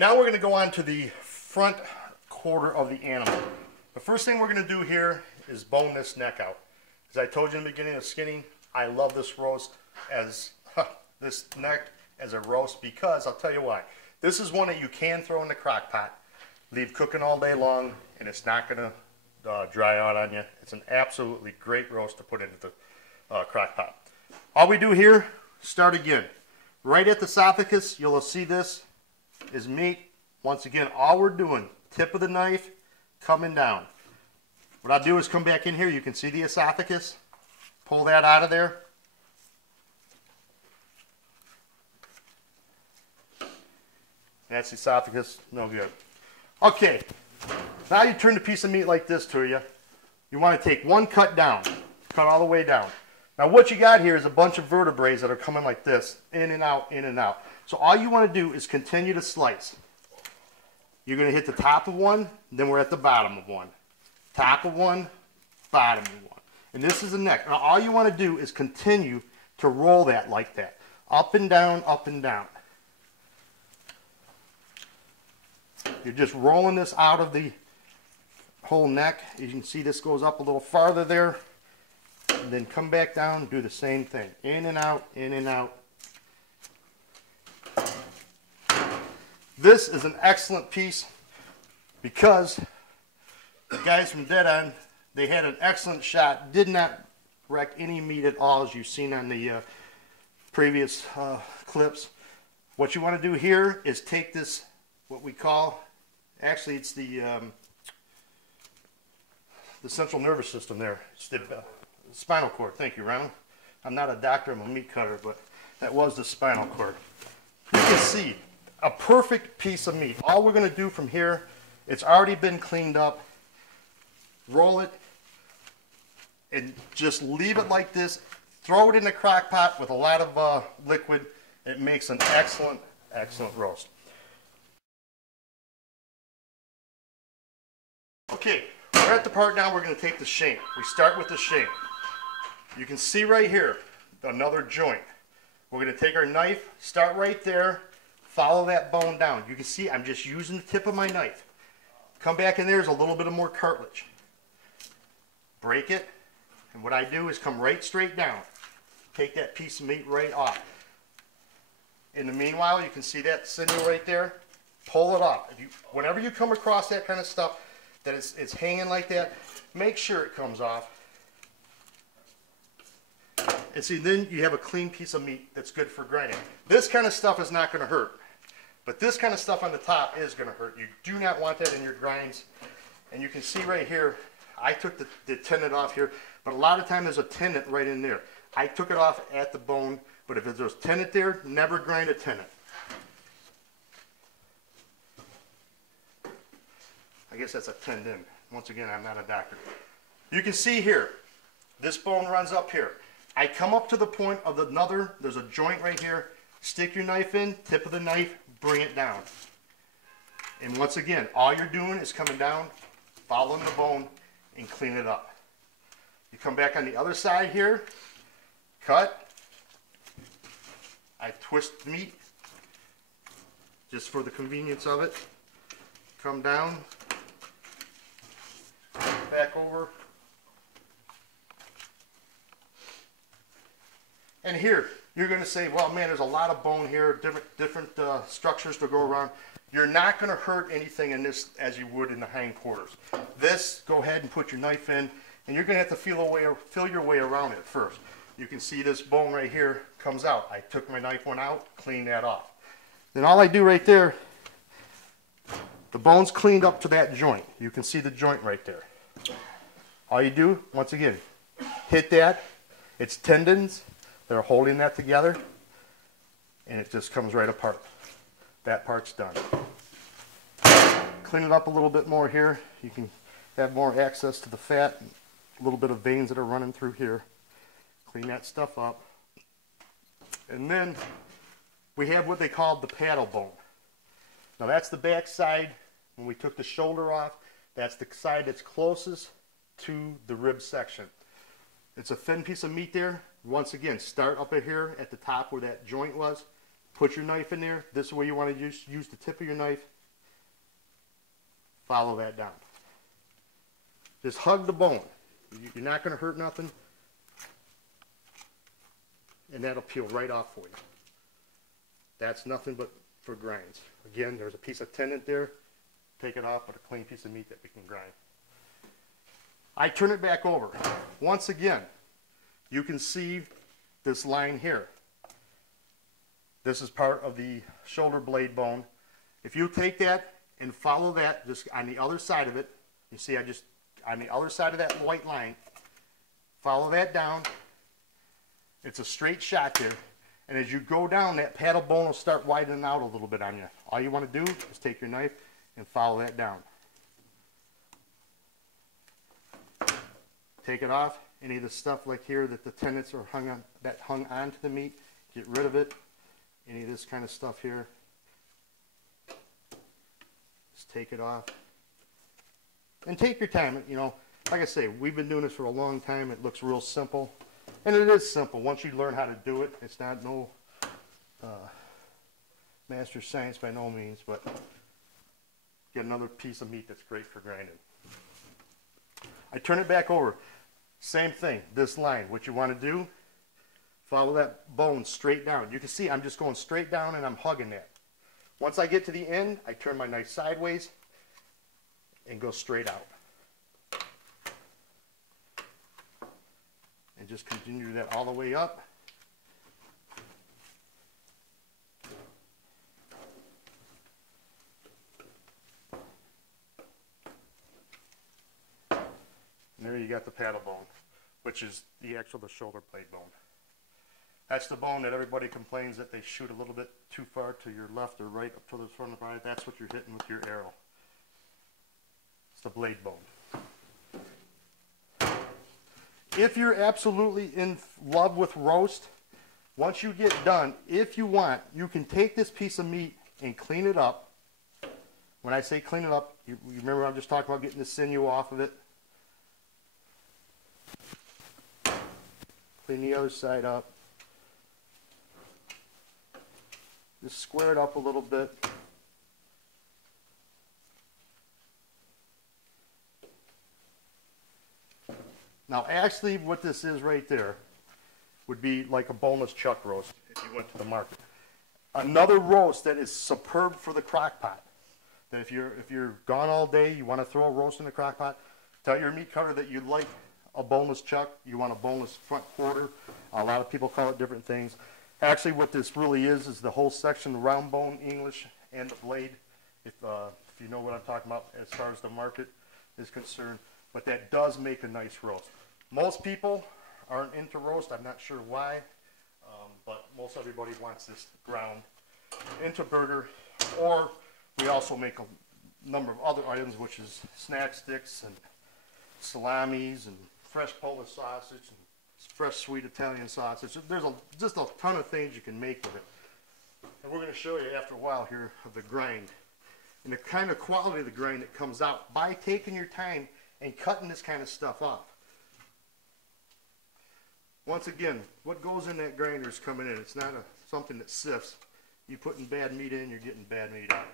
now we're going to go on to the front quarter of the animal. The first thing we're going to do here is bone this neck out. As I told you in the beginning of skinning, I love this roast as this neck as a roast because I'll tell you why. This is one that you can throw in the crock pot, leave cooking all day long, and it's not going to dry out on you. It's an absolutely great roast to put into the crock pot. All we do here, start again. Right at the esophagus, you'll see this is meat. Once again, all we're doing, tip of the knife coming down. What I'll do is come back in here. You can see the esophagus. Pull that out of there. That's the esophagus, no good. Okay, now you turn the piece of meat like this to you. You want to take one cut down, cut all the way down. Now what you got here is a bunch of vertebrae that are coming like this, in and out, in and out. So all you want to do is continue to slice. You're going to hit the top of one, then we're at the bottom of one. Top of one, bottom of one. And this is the neck. Now all you want to do is continue to roll that like that. Up and down, up and down. You're just rolling this out of the whole neck. As you can see, this goes up a little farther there. And then come back down and do the same thing. In and out, in and out. This is an excellent piece because the guys from Dead On, they had an excellent shot. Did not wreck any meat at all, as you've seen on the previous clips. What you want to do here is take this, what we call, actually it's the central nervous system there. It's the spinal cord. Thank you, Ronald. I'm not a doctor, I'm a meat cutter, but that was the spinal cord. You can see a perfect piece of meat. All we're going to do from here, it's already been cleaned up. Roll it and just leave it like this. Throw it in the crock pot with a lot of liquid. It makes an excellent, excellent roast. Okay, we're at the part now we're going to take the shank. We start with the shank. You can see right here, another joint. We're going to take our knife, start right there, follow that bone down. You can see I'm just using the tip of my knife. Come back in there's a little bit of more cartilage. Break it, and what I do is come right straight down. Take that piece of meat right off. In the meanwhile, you can see that sinew right there. Pull it off. Whenever you come across that kind of stuff, that it's hanging like that, make sure it comes off. And see, then you have a clean piece of meat that's good for grinding. This kind of stuff is not going to hurt. But this kind of stuff on the top is going to hurt. You do not want that in your grinds. And you can see right here, I took the tendon off here, but a lot of times there's a tendon right in there. I took it off at the bone, but if there's tendon there, never grind a tendon. I guess that's a tendon. Once again, I'm not a doctor. You can see here, this bone runs up here. I come up to the point of there's a joint right here, stick your knife in, tip of the knife, bring it down. And once again, all you're doing is coming down, following the bone, and clean it up. You come back on the other side here, cut. I twist the meat, just for the convenience of it. Come down, back over. And here, you're going to say, well, man, there's a lot of bone here, different structures to go around. You're not going to hurt anything in this as you would in the hindquarters. This, go ahead and put your knife in, and you're going to have to feel your way around it first. You can see this bone right here comes out. I took my knife one out, cleaned that off. Then all I do right there, the bone's cleaned up to that joint. You can see the joint right there. All you do, once again, hit that. It's tendons. They're holding that together, and it just comes right apart. That part's done. Clean it up a little bit more here. You can have more access to the fat, and a little bit of veins that are running through here. Clean that stuff up. And then we have what they call the paddle bone. Now that's the back side. When we took the shoulder off, that's the side that's closest to the rib section. It's a thin piece of meat there. Once again, start up here at the top where that joint was. Put your knife in there. This is where you want to use the tip of your knife. Follow that down. Just hug the bone. You're not going to hurt nothing. And that'll peel right off for you. That's nothing but for grinds. Again, there's a piece of tendon there. Take it off with a clean piece of meat that we can grind. I turn it back over. Once again, you can see this line here. This is part of the shoulder blade bone. If you take that and follow that just on the other side of it, you see I just, on the other side of that white line, follow that down. It's a straight shot there. And as you go down, that paddle bone will start widening out a little bit on you. All you want to do is take your knife and follow that down. Take it off. Any of the stuff like here that the tendons are hung onto the meat, get rid of it. Any of this kind of stuff here, just take it off. And take your time. You know, like I say, we've been doing this for a long time. It looks real simple. And it is simple. Once you learn how to do it, it's not no master science by no means, but get another piece of meat that's great for grinding. I turn it back over. Same thing, this line. What you want to do, follow that bone straight down. You can see I'm just going straight down and I'm hugging that. Once I get to the end, I turn my knife sideways and go straight out. And just continue that all the way up. And there you got the paddle bone, which is the shoulder blade bone. That's the bone that everybody complains that they shoot a little bit too far to your left or right up to the front of the body. That's what you're hitting with your arrow. It's the blade bone. If you're absolutely in love with roast, once you get done, if you want, you can take this piece of meat and clean it up. When I say clean it up, you remember I'm just talking about getting the sinew off of it. Clean the other side up. Just square it up a little bit. Now actually what this is right there would be like a boneless chuck roast if you went to the market. Another roast that is superb for the crock pot. That if you're gone all day, you want to throw a roast in the crock pot, tell your meat cutter that you like a boneless chuck, you want a boneless front quarter. A lot of people call it different things. Actually what this really is the whole section, the round bone English and the blade, if you know what I'm talking about as far as the market is concerned. But that does make a nice roast. Most people aren't into roast. I'm not sure why, but most everybody wants this ground into burger. Or we also make a number of other items, which is snack sticks and salamis and fresh Polish sausage and fresh sweet Italian sausage. There's just a ton of things you can make with it. And we're going to show you after a while here of the grind and the kind of quality of the grind that comes out by taking your time and cutting this kind of stuff off. Once again, what goes in that grinder is coming in. It's not something that sifts. You putting bad meat in, you're getting bad meat out.